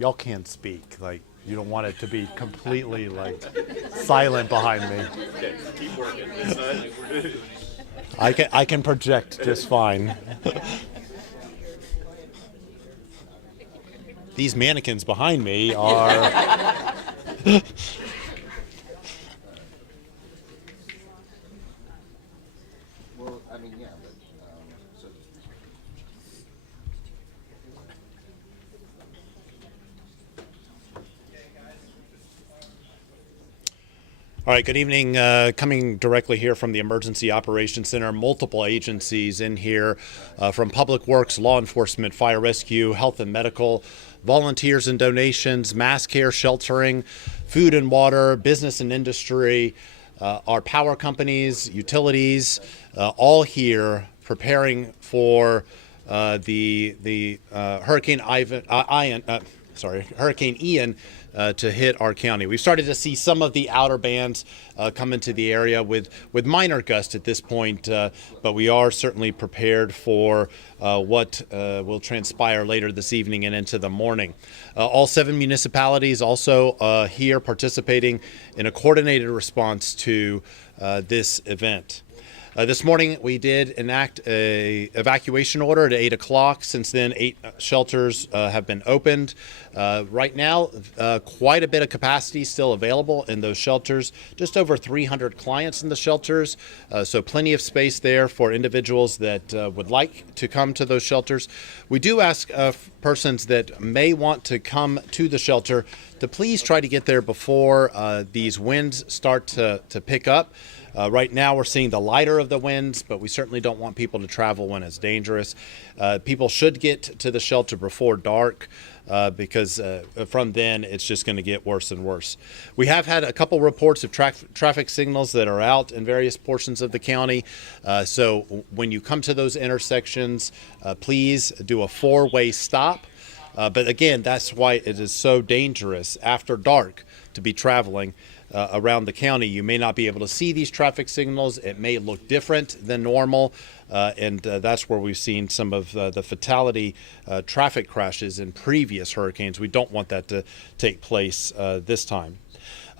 Y'all can't speak. Like, you don't want it to be completely like silent behind me. Okay, keep working. I can project just fine. These mannequins behind me are. Well, I mean, yeah, but so All right, good evening. Coming directly here from the Emergency Operations Center, multiple agencies in here from Public Works, Law Enforcement, Fire Rescue, Health and Medical, volunteers and donations, mass care, sheltering, food and water, business and industry, our power companies, utilities, all here preparing for the Hurricane Hurricane Ian to hit our county. We've started to see some of the outer bands come into the area with minor gusts at this point, but we are certainly prepared for what will transpire later this evening and into the morning. All 7 municipalities also here participating in a coordinated response to this event. This morning, we did enact a evacuation order at 8 o'clock. Since then, 8 shelters have been opened. Right now, quite a bit of capacity still available in those shelters. Just over 300 clients in the shelters, so plenty of space there for individuals that would like to come to those shelters. We do ask persons that may want to come to the shelter to please try to get there before these winds start to pick up. Right now, we're seeing the lighter of the winds, but we certainly don't want people to travel when it's dangerous. People should get to the shelter before dark because from then it's just going to get worse and worse. We have had a couple reports of traffic signals that are out in various portions of the county. So when you come to those intersections, please do a 4-way stop. But again, that's why it is so dangerous after dark to be traveling around the county. You may not be able to see these traffic signals. It may look different than normal, and that's where we've seen some of the fatality traffic crashes in previous hurricanes. We don't want that to take place this time.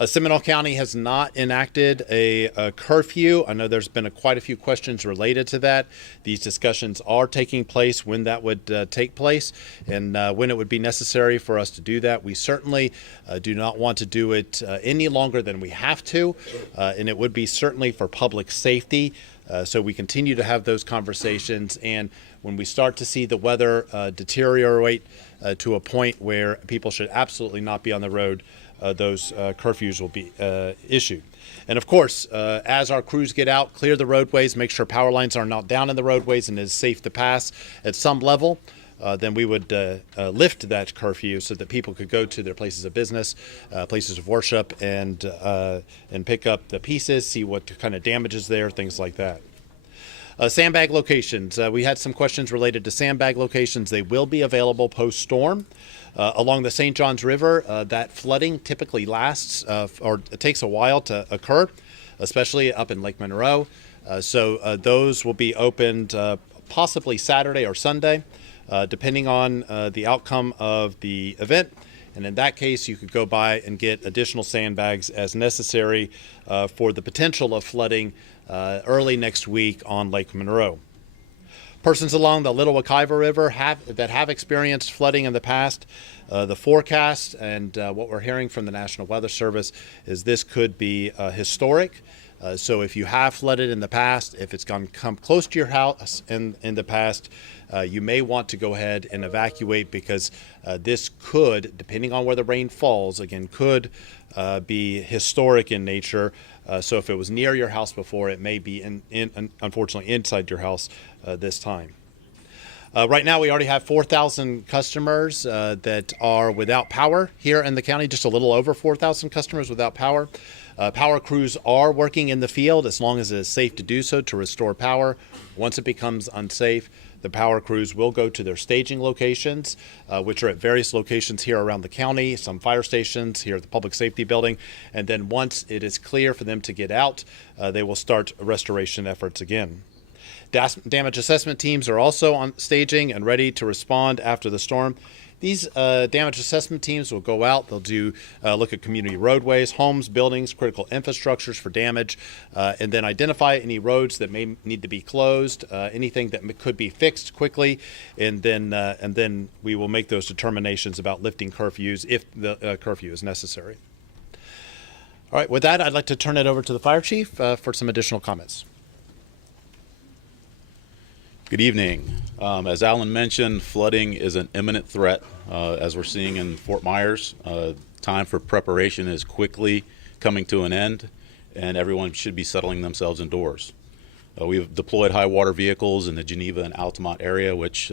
Seminole County has not enacted a curfew. I know there's been quite a few questions related to that. These discussions are taking place when that would take place and when it would be necessary for us to do that. We certainly do not want to do it any longer than we have to, and it would be certainly for public safety. So we continue to have those conversations, and when we start to see the weather deteriorate to a point where people should absolutely not be on the road, those curfews will be issued. And of course, as our crews get out, clear the roadways, make sure power lines are not down in the roadways and is safe to pass at some level, then we would lift that curfew so that people could go to their places of business, places of worship, and pick up the pieces, see what kind of damage is there, things like that. Sandbag locations. We had some questions related to sandbag locations. They will be available post-storm. Along the St. Johns River, that flooding typically lasts or it takes a while to occur, especially up in Lake Monroe. So those will be opened possibly Saturday or Sunday, depending on the outcome of the event. And in that case, you could go by and get additional sandbags as necessary for the potential of flooding early next week on Lake Monroe. Persons along the Little Wekiva River that have experienced flooding in the past, the forecast and what we're hearing from the National Weather Service is this could be historic. So if you have flooded in the past, if it's come close to your house in the past, you may want to go ahead and evacuate because this could, depending on where the rain falls, again, could be historic in nature. So if it was near your house before, it may be, unfortunately, inside your house this time. Right now, we already have 4,000 customers that are without power here in the county, just a little over 4,000 customers without power. Power crews are working in the field as long as it is safe to do so to restore power. Once it becomes unsafe, the power crews will go to their staging locations, which are at various locations here around the county, some fire stations here at the Public Safety Building. And then once it is clear for them to get out, they will start restoration efforts again. Damage assessment teams are also on staging and ready to respond after the storm. These damage assessment teams will go out. They'll do look at community roadways, homes, buildings, critical infrastructures for damage, and then identify any roads that may need to be closed, anything that could be fixed quickly, and then we will make those determinations about lifting curfews if the curfew is necessary. All right, with that, I'd like to turn it over to the fire chief for some additional comments. Good evening. As Alan mentioned, flooding is an imminent threat, as we're seeing in Fort Myers. Time for preparation is quickly coming to an end, and everyone should be settling themselves indoors. We've deployed high water vehicles in the Geneva and Altamont area, which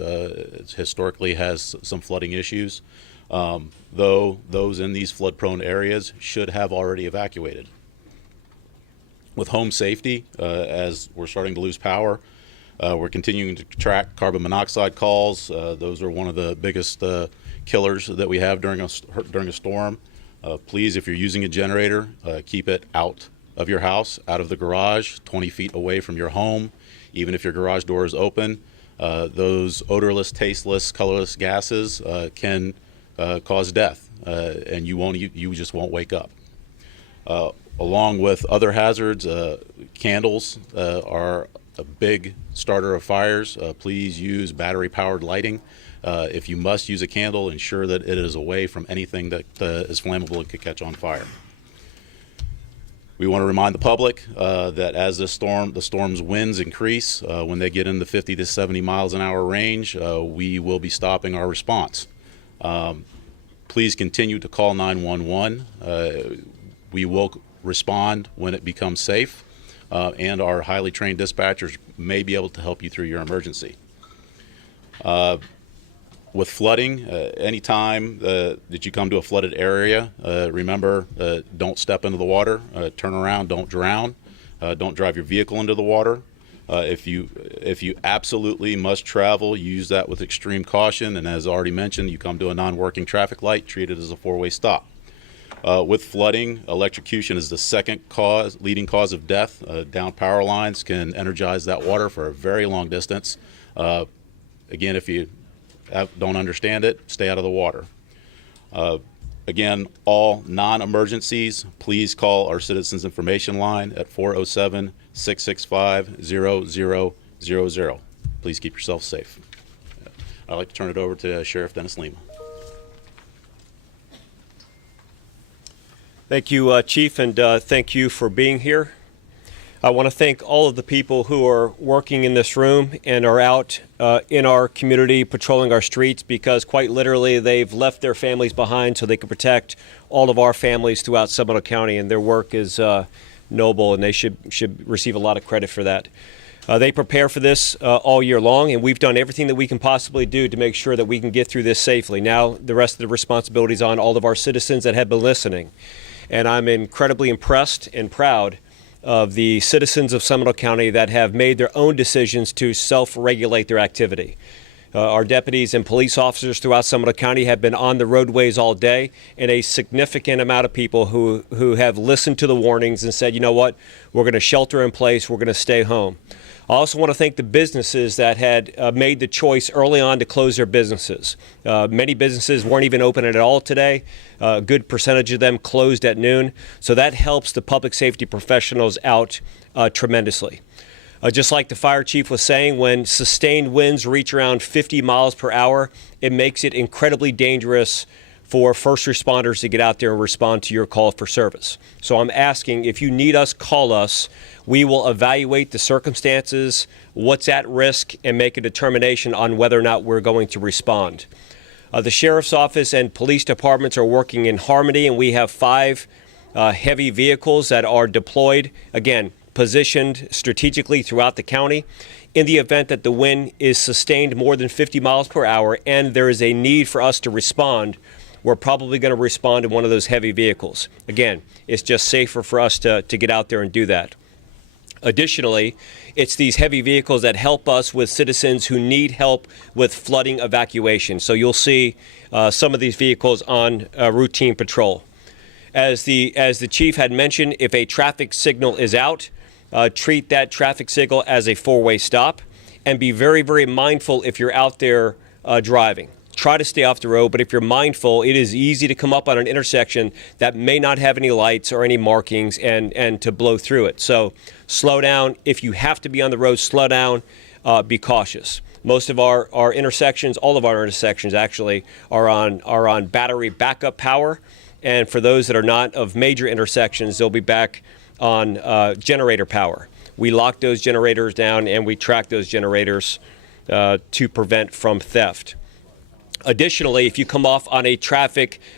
historically has some flooding issues, though those in these flood-prone areas should have already evacuated. With home safety, as we're starting to lose power, we're continuing to track carbon monoxide calls. Those are one of the biggest killers that we have during a storm. Please, if you're using a generator, keep it out of your house, out of the garage, 20 feet away from your home. Even if your garage door is open, those odorless, tasteless, colorless gases can cause death, and you just won't wake up. Along with other hazards, candles are a big starter of fires. Please use battery-powered lighting. If you must use a candle, ensure that it is away from anything that is flammable and could catch on fire. We want to remind the public that as the storm's winds increase, when they get in the 50 to 70 miles an hour range, we will be stopping our response. Please continue to call 911. We will respond when it becomes safe. And our highly trained dispatchers may be able to help you through your emergency. With flooding, anytime that you come to a flooded area, remember, don't step into the water, turn around, don't drown, don't drive your vehicle into the water. If you absolutely must travel, use that with extreme caution, and as already mentioned, you come to a non-working traffic light, treat it as a four-way stop. With flooding, electrocution is the second leading cause of death. Downed power lines can energize that water for a very long distance. Again, if you don't understand it, stay out of the water. Again, all non-emergencies, please call our Citizens Information Line at 407-665-0000. Please keep yourself safe. I'd like to turn it over to Sheriff Dennis Lima. Thank you, Chief, and thank you for being here. I want to thank all of the people who are working in this room and are out in our community patrolling our streets, because quite literally they've left their families behind so they can protect all of our families throughout Seminole County, and their work is noble, and they should receive a lot of credit for that. They prepare for this all year long, and we've done everything that we can possibly do to make sure that we can get through this safely. Now the rest of the responsibility is on all of our citizens that have been listening. And I'm incredibly impressed and proud of the citizens of Seminole County that have made their own decisions to self-regulate their activity. Our deputies and police officers throughout Seminole County have been on the roadways all day, and a significant amount of people who have listened to the warnings and said, you know what, we're going to shelter in place, we're going to stay home. I also want to thank the businesses that had made the choice early on to close their businesses. Many businesses weren't even open at all today. A good percentage of them closed at noon. So that helps the public safety professionals out tremendously. Just like the fire chief was saying, when sustained winds reach around 50 miles per hour, it makes it incredibly dangerous for first responders to get out there and respond to your call for service. So I'm asking, if you need us, call us. We will evaluate the circumstances, what's at risk, and make a determination on whether or not we're going to respond. The sheriff's office and police departments are working in harmony, and we have 5 heavy vehicles that are deployed, again, positioned strategically throughout the county. In the event that the wind is sustained more than 50 miles per hour and there is a need for us to respond, we're probably going to respond in one of those heavy vehicles. Again, it's just safer for us to get out there and do that. Additionally, it's these heavy vehicles that help us with citizens who need help with flooding evacuation. So you'll see some of these vehicles on routine patrol. As the chief had mentioned, if a traffic signal is out, treat that traffic signal as a four-way stop, and be very, very mindful if you're out there driving. Try to stay off the road, but if you're mindful, it is easy to come up on an intersection that may not have any lights or any markings and to blow through it. So slow down. If you have to be on the road, slow down, be cautious. Most of our intersections, all of our intersections actually, are on battery backup power. And for those that are not of major intersections, they'll be back on generator power. We lock those generators down and we track those generators to prevent from theft. Additionally, if you come off on a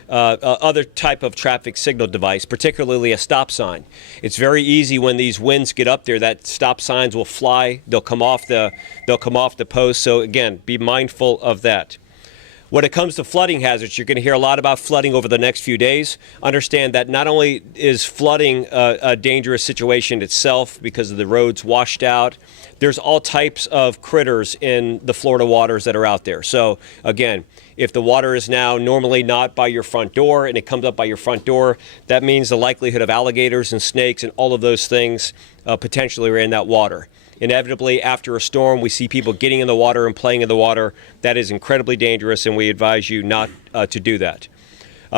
other type of traffic signal device, particularly a stop sign, it's very easy when these winds get up there that stop signs will fly. They'll come off the post. So again, be mindful of that. When it comes to flooding hazards, you're going to hear a lot about flooding over the next few days. Understand that not only is flooding a dangerous situation itself because of the roads washed out, there's all types of critters in the Florida waters that are out there. So again, if the water is now normally not by your front door and it comes up by your front door, that means the likelihood of alligators and snakes and all of those things potentially are in that water. Inevitably, after a storm, we see people getting in the water and playing in the water. That is incredibly dangerous, and we advise you not to do that.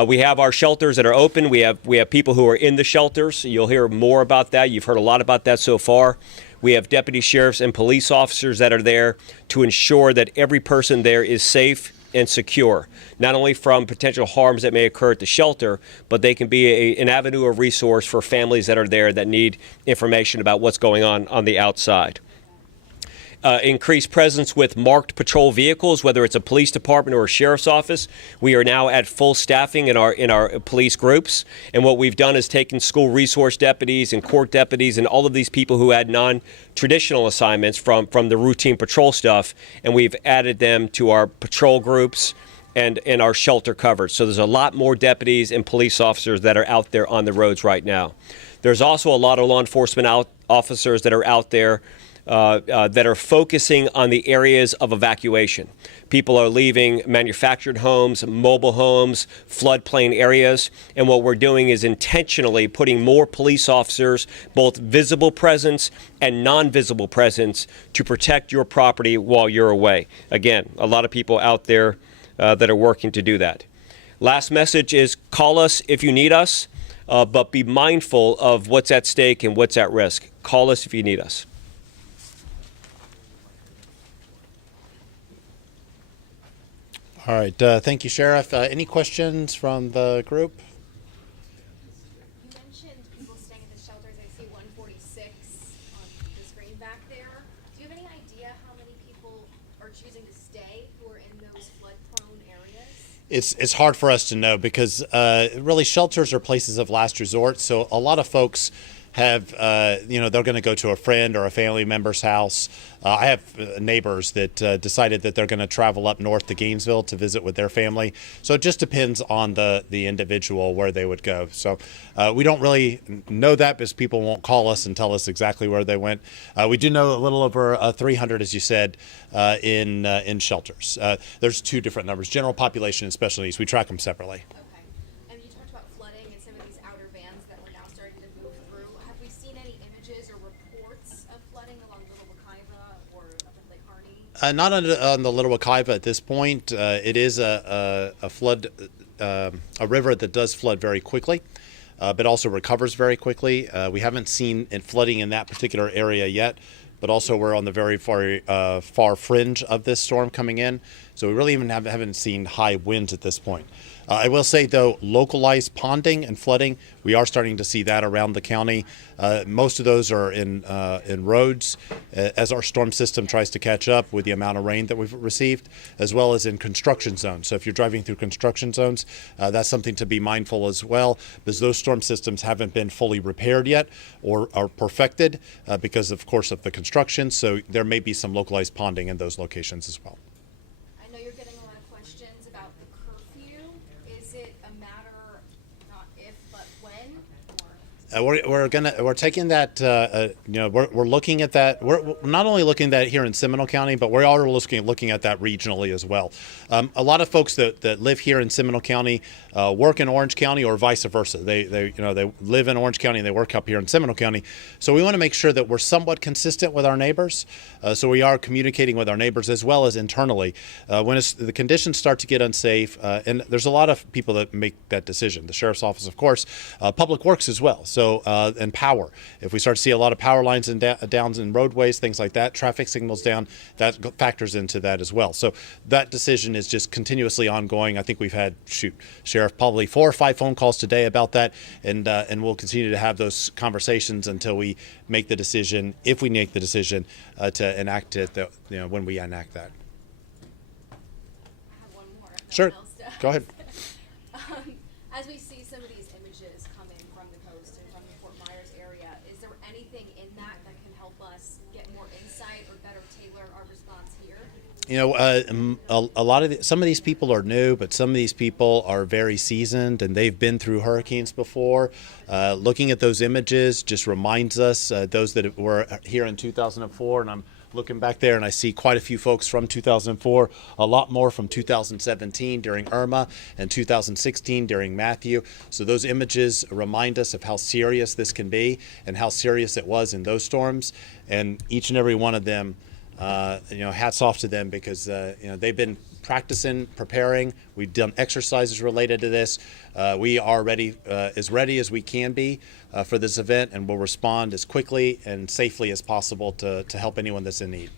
We have our shelters that are open. We have people who are in the shelters. You'll hear more about that. You've heard a lot about that so far. We have deputy sheriffs and police officers that are there to ensure that every person there is safe and secure, not only from potential harms that may occur at the shelter, but they can be an avenue of resource for families that are there that need information about what's going on the outside. Increased presence with marked patrol vehicles, whether it's a police department or a sheriff's office. We are now at full staffing in our police groups, and what we've done is taken school resource deputies and court deputies and all of these people who had non-traditional assignments from the routine patrol stuff, and we've added them to our patrol groups and our shelter coverage. So there's a lot more deputies and police officers that are out there on the roads right now. There's also a lot of law enforcement officers that are out there that are focusing on the areas of evacuation. People are leaving manufactured homes, mobile homes, floodplain areas, and what we're doing is intentionally putting more police officers, both visible presence and non-visible presence, to protect your property while you're away. Again, a lot of people out there that are working to do that. Last message is call us if you need us, but be mindful of what's at stake and what's at risk. Call us if you need us. All right. Thank you, Sheriff. Any questions from the group? You mentioned people staying at the shelters. I see 146 on the screen back there. Do you have any idea how many people are choosing to stay who are in those flood-prone areas? It's hard for us to know because really shelters are places of last resort. So a lot of folks have, they're going to go to a friend or a family member's house. I have neighbors that decided that they're going to travel up north to Gainesville to visit with their family. So it just depends on the individual where they would go. So we don't really know that because people won't call us and tell us exactly where they went. We do know a little over 300, as you said, in shelters. There's two different numbers: general population and special needs. We track them separately. Not on the Little Wekiva at this point. It is a flood, a river that does flood very quickly, but also recovers very quickly. We haven't seen flooding in that particular area yet, but also we're on the very far fringe of this storm coming in, so we really even haven't seen high winds at this point. I will say, though, localized ponding and flooding, we are starting to see that around the county. Most of those are in roads as our storm system tries to catch up with the amount of rain that we've received, as well as in construction zones. So if you're driving through construction zones, that's something to be mindful as well, because those storm systems haven't been fully repaired yet or are perfected because, of course, of the construction. So there may be some localized ponding in those locations as well. We're taking that, we're looking at that. We're not only looking at that here in Seminole County, but we are looking at that regionally as well. A lot of folks that live here in Seminole County work in Orange County, or vice versa. They live in Orange County and they work up here in Seminole County. So we want to make sure that we're somewhat consistent with our neighbors. So we are communicating with our neighbors as well as internally. When the conditions start to get unsafe, and there's a lot of people that make that decision. The sheriff's office, of course, Public Works as well. So and power. If we start to see a lot of power lines and downs in roadways, things like that, traffic signals down, that factors into that as well. So that decision is just continuously ongoing. I think we've had, Sheriff, probably 4 or 5 phone calls today about that, and we'll continue to have those conversations until we make the decision, if we make the decision to enact it, when we enact that. I have one more. if no Sure. one else does. Go ahead. As we see some of these images coming from the coast and from the Fort Myers area, is there anything in that can help us get more insight or better tailor our response here? A lot of some of these people are new, but some of these people are very seasoned and they've been through hurricanes before. Looking at those images just reminds us, those that were here in 2004, and I'm looking back there and I see quite a few folks from 2004, a lot more from 2017 during Irma and 2016 during Matthew. So those images remind us of how serious this can be and how serious it was in those storms. And each and every one of them, hats off to them, because they've been practicing, preparing. We've done exercises related to this. We are ready as we can be for this event, and we'll respond as quickly and safely as possible to help anyone that's in need.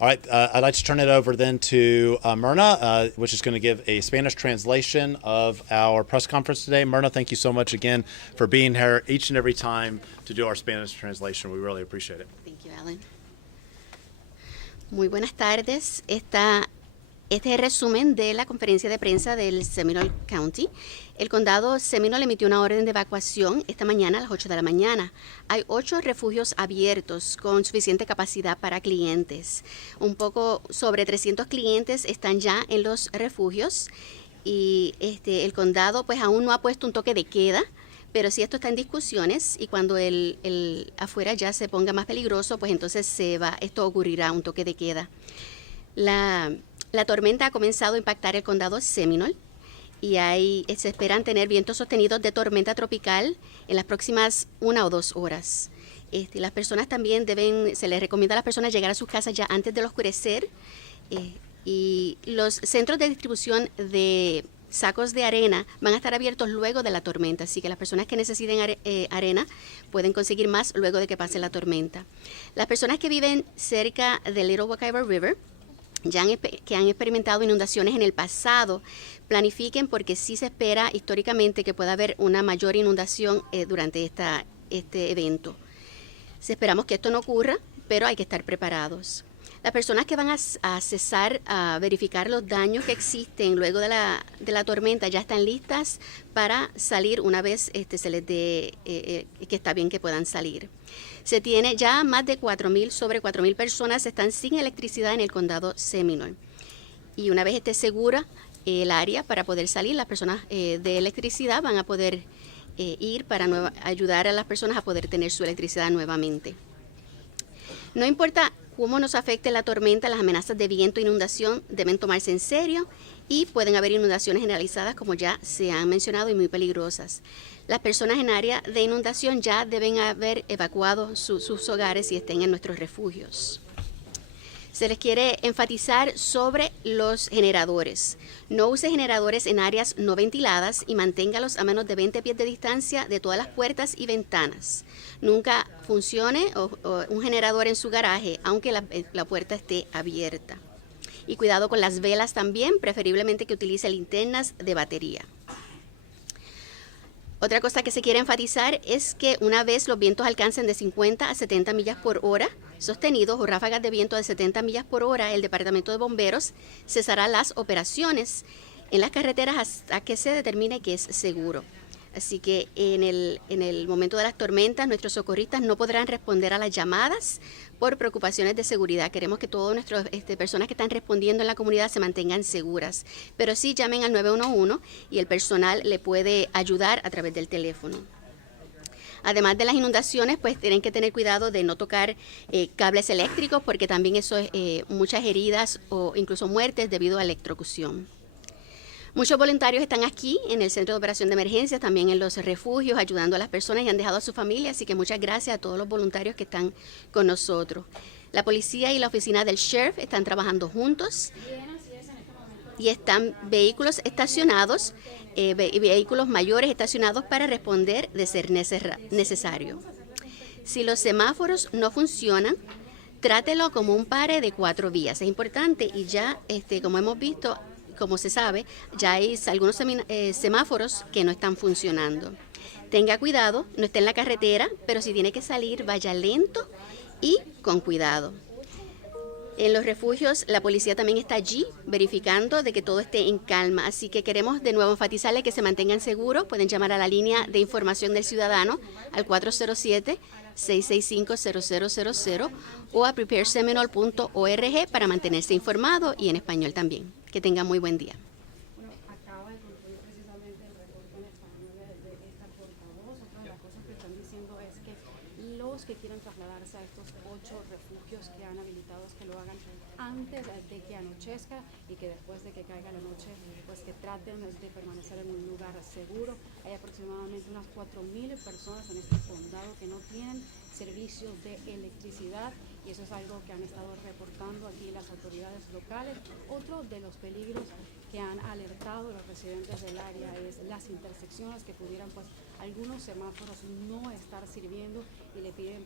All right, I'd like to turn it over then to Myrna, which is going to give a Spanish translation of our press conference today. Myrna, thank you so much again for being here each and every time to do our Spanish translation. We really appreciate it. Thank you, Alan. Muy buenas tardes. Este es el resumen de la conferencia de prensa del Seminole County. El condado Seminole emitió una orden de evacuación esta mañana a las 8 de la mañana. Hay 8 refugios abiertos con suficiente capacidad para clientes. Un poco sobre 300 clientes están ya en los refugios y el condado pues aún no ha puesto un toque de queda, pero si esto está en discusiones y cuando el afuera ya se ponga más peligroso, pues entonces esto ocurrirá, un toque de queda. La tormenta ha comenzado a impactar el condado Seminole y se esperan tener vientos sostenidos de tormenta tropical en las próximas 1 o 2 horas. Las personas también se les recomienda a las personas llegar a sus casas ya antes del oscurecer y los centros de distribución de sacos de arena van a estar abiertos luego de la tormenta, así que las personas que necesiten arena pueden conseguir más luego de que pase la tormenta. Las personas que viven cerca del Little Wekiva River, que han experimentado inundaciones en el pasado, planifiquen porque sí se espera históricamente que pueda haber una mayor inundación durante este evento. Esperamos que esto no ocurra, pero hay que estar preparados. Las personas que van a cesar a verificar los daños que existen luego de la tormenta ya están listas para salir una vez se les dé que está bien que puedan salir. Se tiene ya más de 4,000 personas están sin electricidad en el condado Seminole. Y una vez esté segura el área para poder salir, las personas de electricidad van a poder ir para ayudar a las personas a poder tener su electricidad nuevamente. No importa cómo nos afecte la tormenta, las amenazas de viento e inundación deben tomarse en serio y pueden haber inundaciones generalizadas, como ya se han mencionado, y muy peligrosas. Las personas en área de inundación ya deben haber evacuado sus hogares y estén en nuestros refugios. Se les quiere enfatizar sobre los generadores. No use generadores en áreas no ventiladas y manténgalos a menos de 20 pies de distancia de todas las puertas y ventanas. Nunca funcione un generador en su garaje, aunque la puerta esté abierta. Y cuidado con las velas también, preferiblemente que utilice linternas de batería. Otra cosa que se quiere enfatizar es que una vez los vientos alcancen de 50 a 70 millas por hora, sostenidos o ráfagas de viento de 70 millas por hora, el Departamento de Bomberos cesará las operaciones en las carreteras hasta que se determine que es seguro. Así que en el momento de las tormentas, nuestros socorristas no podrán responder a las llamadas por preocupaciones de seguridad. Queremos que todas nuestras personas que están respondiendo en la comunidad se mantengan seguras. Pero sí llamen al 911 y el personal le puede ayudar a través del teléfono. Además de las inundaciones, pues tienen que tener cuidado de no tocar cables eléctricos, porque también eso es muchas heridas o incluso muertes debido a electrocución. Muchos voluntarios están aquí en el Centro de Operación de Emergencias, también en los refugios, ayudando a las personas y han dejado a su familia, así que muchas gracias a todos los voluntarios que están con nosotros. La policía y la oficina del sheriff están trabajando juntos y están vehículos estacionados, vehículos mayores estacionados para responder de ser necesario. Si los semáforos no funcionan, trátelo como un pare de 4 vías. Es importante y ya, como hemos visto, como se sabe, ya hay algunos semáforos que no están funcionando. Tenga cuidado, no esté en la carretera, pero si tiene que salir, vaya lento y con cuidado. En los refugios, la policía también está allí verificando de que todo esté en calma. Así que queremos de nuevo enfatizarles que se mantengan seguros. Pueden llamar a la línea de información del ciudadano al 407-665-0000 o a prepareseminole.org para mantenerse informado y en español también. Que tengan muy buen día. Bueno, acaba de concluir precisamente el reporte en español de esta portavoz. Otra de las cosas que están diciendo es que los que quieran trasladarse a estos 8 refugios que han habilitado, que lo hagan antes de que anochezca y que después de que caiga la noche, pues que traten de permanecer en un lugar seguro. Hay aproximadamente unas 4.000 personas en este condado que no tienen servicios de electricidad y eso es algo que han estado reportando aquí las autoridades locales. Otro de los peligros que han alertado los residentes del área es las intersecciones que pudieran, pues, algunos semáforos no estar sirviendo y le piden